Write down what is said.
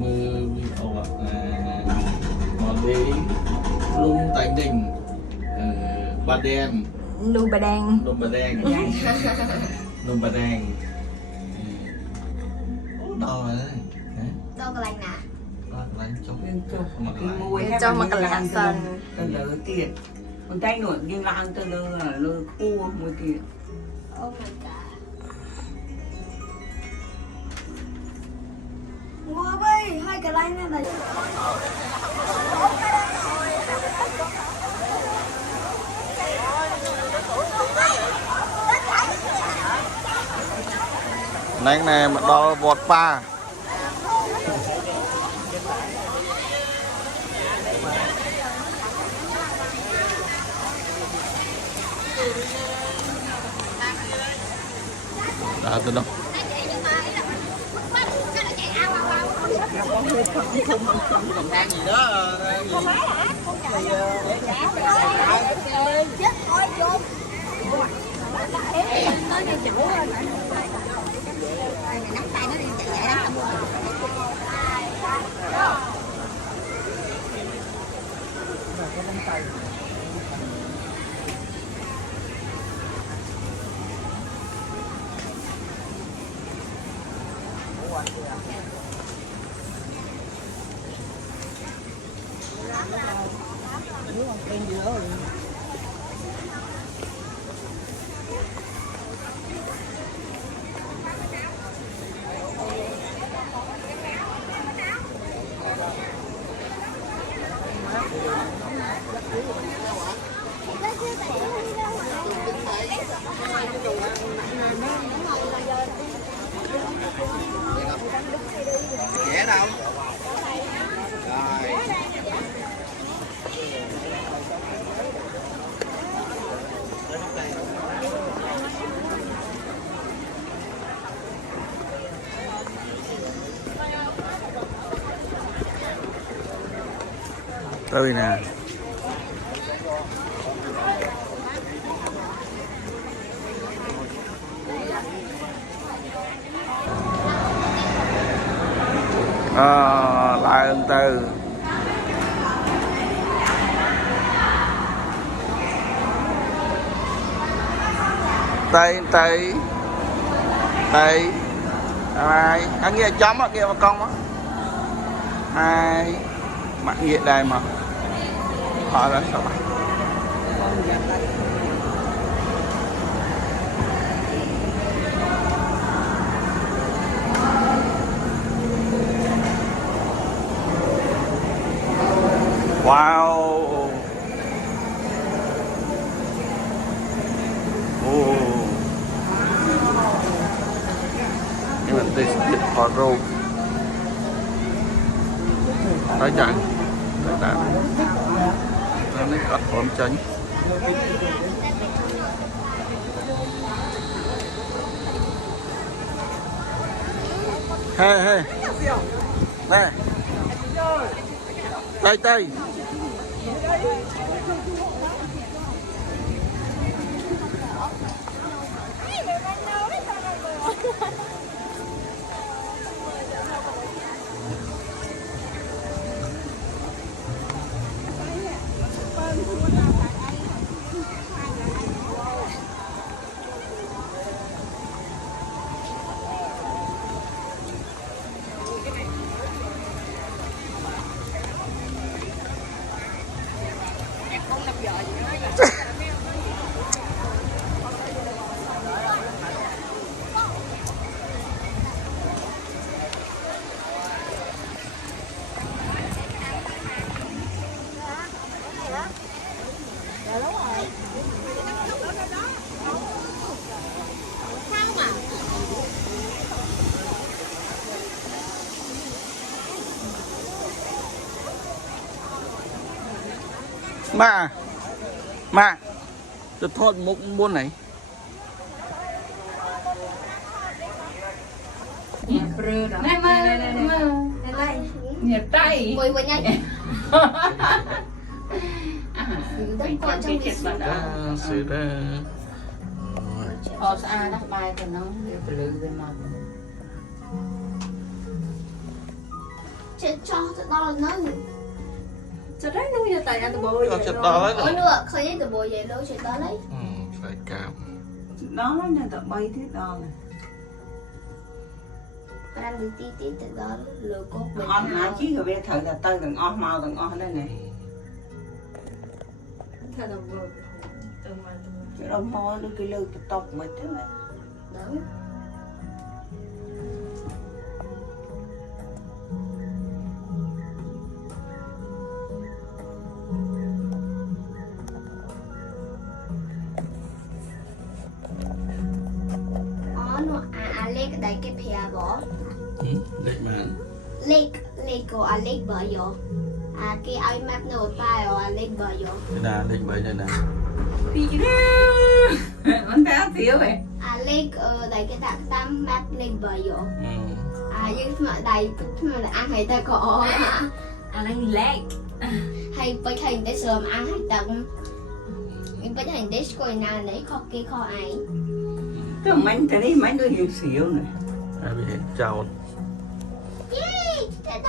mưa mòn đế lung tại đình bà đen Nuôi bà đen nôm bà đen nôm bà đen đo rồi đấy Đâu có lành nè. đo lạnh chốc mặc cho mà cần làm sần từ từ tiền con tay nổi nhưng là ăn từ từ là lôi cua một tiền. Oh my god. Ngồi bay, hai cái lành này là nãy này mà đo vọt pa đã từ đâu còn đang gì đó chết thôi chôn. Nắm tay nó đi chạy vậy đó. dễ đâu rồi tươi nè lại ơn từ tay tay tay ai anh nghe chấm á kia mà con á hai mặt nghĩa đây mà họ là sao vậy wow nhưng mà đây họ rô nói chẳng đã nó cắt ổn tránh hey hey nè tay tay mà tôi thốt một buôn này nhiệt tay Mùi của nhanh. sự ra Họ xa đó bài của nó phải lư bên mặt chết cho đó là nơi Cho đấy nuôi cho tại ăn tụi bò cho chết đó lấy ôi rồi nữa khơi với tụi bồ về lâu chết đó lấy phải cam đó là tao bay thế đó này làm được tí tí từ đó lừa cốt bệnh on hả chứ rồi bây thời là tơi từng on màu từng on đây này Thật là vừa Từ mà chứ đâu mò nó cái lư tộc mệt thế này đó nó lấy cái cái phe bỏ để mà lấy của lấy bờ vô cái ai map nổ tay rồi lấy bờ vô cái nào lên bởi đây nè anh thấy thiếu vậy lấy đây cái tạc tam map lấy bờ vô nhưng mà đây mà ăn hay ta có Ăn lên leg hay bây thành để sớm ăn hay tận bây thành để coi nào đấy kho kia kho ai chứ mấy cái đấy mấy đứa nhiều xỉu này ai bị chào Yay! That